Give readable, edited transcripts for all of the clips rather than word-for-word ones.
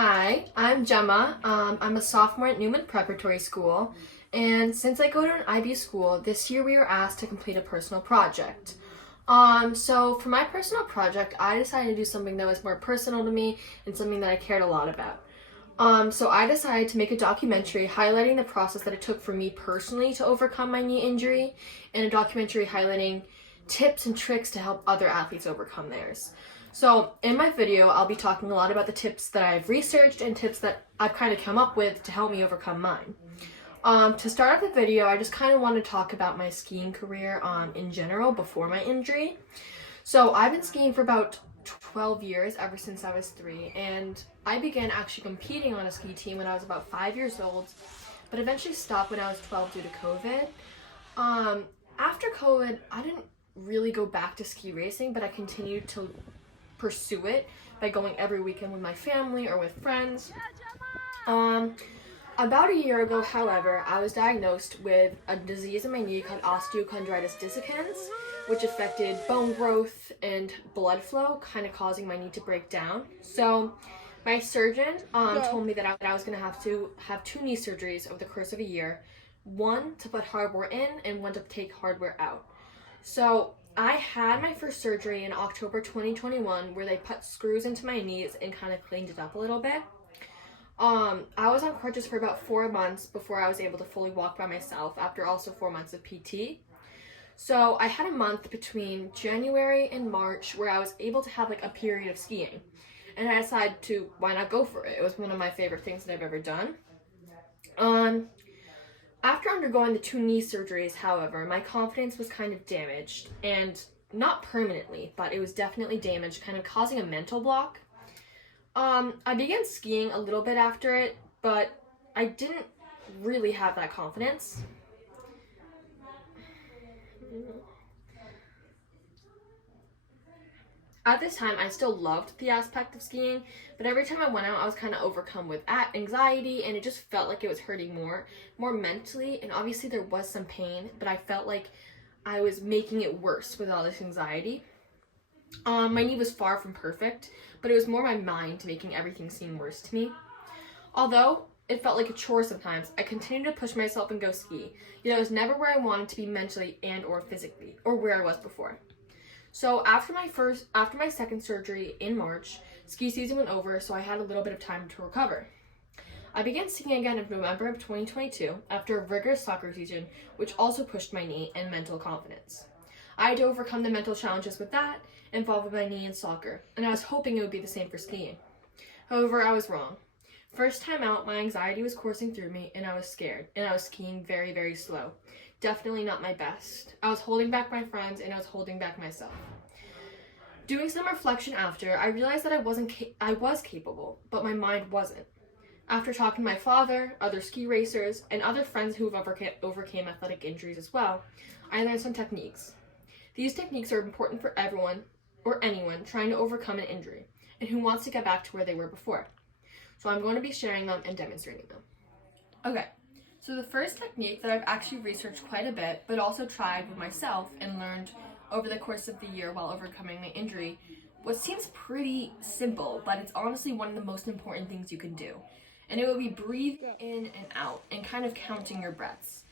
Hi, I'm Gemma. I'm a sophomore at Newman Preparatory School, and since I go to an IB school, this year we were asked to complete a personal project. So for my personal project, I decided to do something that was more personal to me and something that I cared a lot about. So I decided to make a documentary highlighting the process that it took for me personally to overcome my knee injury, and a documentary highlighting tips and tricks to help other athletes overcome theirs. So in my video, I'll be talking a lot about the tips that I've researched and tips that I've kind of come up with to help me overcome mine. To start off the video, I just kind of want to talk about my skiing career in general before my injury. So I've been skiing for about 12 years, ever since I was 3, and I began actually competing on a ski team when I was about 5 years old, but eventually stopped when I was 12 due to COVID. After COVID, I didn't really go back to ski racing, but I continued to pursue it by going every weekend with my family or with friends. About a year ago, however, I was diagnosed with a disease in my knee called osteochondritis dissecans, which affected bone growth and blood flow, kind of causing my knee to break down. So my surgeon told me that I was going to have 2 knee surgeries over the course of a year, one to put hardware in and one to take hardware out. So I had my first surgery in October 2021, where they put screws into my knees and kind of cleaned it up a little bit. I was on crutches for about 4 months before I was able to fully walk by myself, after also 4 months of PT. So I had a month between January and March where I was able to have like a period of skiing. And I decided to, why not go for it? It was one of my favorite things that I've ever done. After undergoing the 2 knee surgeries, however, my confidence was kind of damaged, and not permanently, but it was definitely damaged, kind of causing a mental block. I began skiing a little bit after it, but I didn't really have that confidence. At this time, I still loved the aspect of skiing, but every time I went out, I was kind of overcome with anxiety, and it just felt like it was hurting more mentally, and obviously there was some pain, but I felt like I was making it worse with all this anxiety. My knee was far from perfect, but it was more my mind making everything seem worse to me. Although it felt like a chore sometimes, I continued to push myself and go ski. Yet I was never where I wanted to be mentally and or physically, or where I was before. So after my second surgery in March, ski season went over, so I had a little bit of time to recover. I began skiing again in November of 2022 after a rigorous soccer season, which also pushed my knee and mental confidence. I had to overcome the mental challenges with that involved with my knee in soccer, and I was hoping it would be the same for skiing. However, I was wrong. First time out, my anxiety was coursing through me, and I was scared, and I was skiing very, very slow. Definitely not my best. I was holding back my friends, and I was holding back myself. Doing some reflection after, I realized that I was capable, but my mind wasn't. After talking to my father, other ski racers, and other friends who have overcame athletic injuries as well, I learned some techniques. These techniques are important for everyone or anyone trying to overcome an injury and who wants to get back to where they were before. So I'm going to be sharing them and demonstrating them. Okay, so the first technique that I've actually researched quite a bit, but also tried with myself and learned over the course of the year while overcoming my injury, what seems pretty simple, but it's honestly one of the most important things you can do. And it would be breathing in and out and kind of counting your breaths.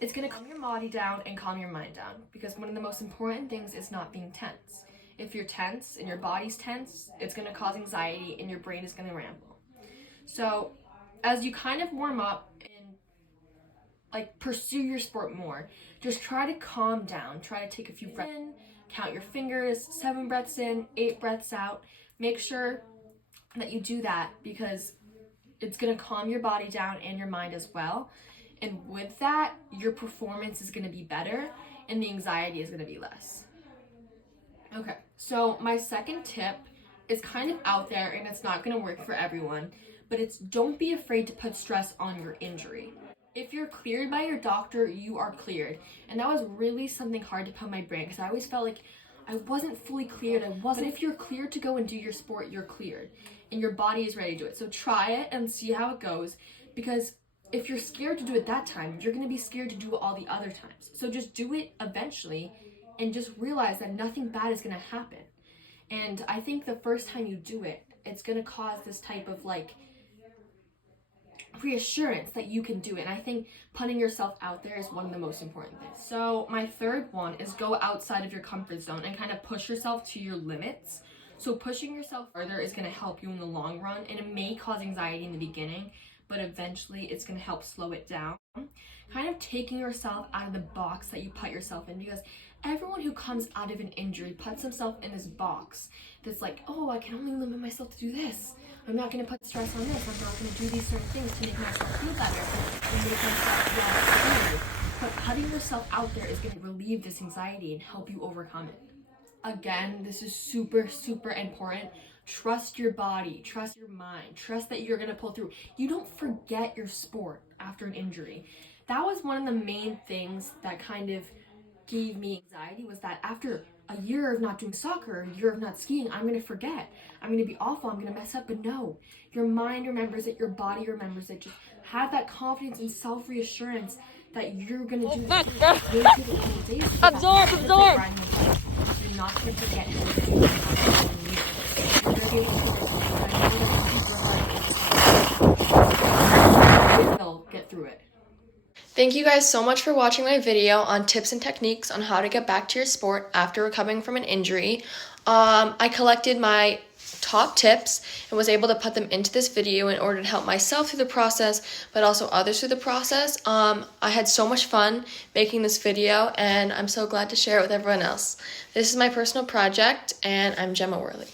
It's going to calm your body down and calm your mind down, because one of the most important things is not being tense. If you're tense and your body's tense, it's going to cause anxiety and your brain is going to ramble. So as you kind of warm up and pursue your sport more, just try to calm down. Try to take a few breaths in, count your fingers, 7 breaths in, 8 breaths out. Make sure that you do that, because it's going to calm your body down and your mind as well. And with that, your performance is going to be better and the anxiety is going to be less. Okay, so my second tip is kind of out there and it's not going to work for everyone, but it's don't be afraid to put stress on your injury. If you're cleared by your doctor, you are cleared. And that was really something hard to put in my brain, because I always felt like I wasn't fully cleared. But if you're cleared to go and do your sport, you're cleared and your body is ready to do it. So try it and see how it goes, because if you're scared to do it that time, you're going to be scared to do it all the other times. So just do it eventually and just realize that nothing bad is going to happen. And I think the first time you do it, It's going to cause this type of like reassurance that you can do it. And I think putting yourself out there is one of the most important things. So my third one is go outside of your comfort zone and kind of push yourself to your limits. So pushing yourself further is going to help you in the long run, and it may cause anxiety in the beginning, but eventually it's going to help slow it down. Kind of taking yourself out of the box that you put yourself in, because everyone who comes out of an injury puts themselves in this box that's like, oh, I can only limit myself to do this. I'm not going to put stress on this. I'm not going to do these certain things to make myself feel better and make myself less angry. But putting yourself out there is going to relieve this anxiety and help you overcome it. Again, this is super, super important. Trust your body, trust your mind, trust that you're going to pull through. You don't forget your sport after an injury. That was one of the main things that kind of gave me anxiety, was that after a year of not doing soccer, a year of not skiing, I'm going to forget. I'm going to be awful. I'm going to mess up. But no, your mind remembers it. Your body remembers it. Just have that confidence and self-reassurance that you're going to do it. Absorb. You're not going to forget anything. You're going to be able to get through it. Thank you guys so much for watching my video on tips and techniques on how to get back to your sport after recovering from an injury. I collected my top tips and was able to put them into this video in order to help myself through the process, but also others through the process. I had so much fun making this video, and I'm so glad to share it with everyone else. This is my personal project, and I'm Gemma Worley.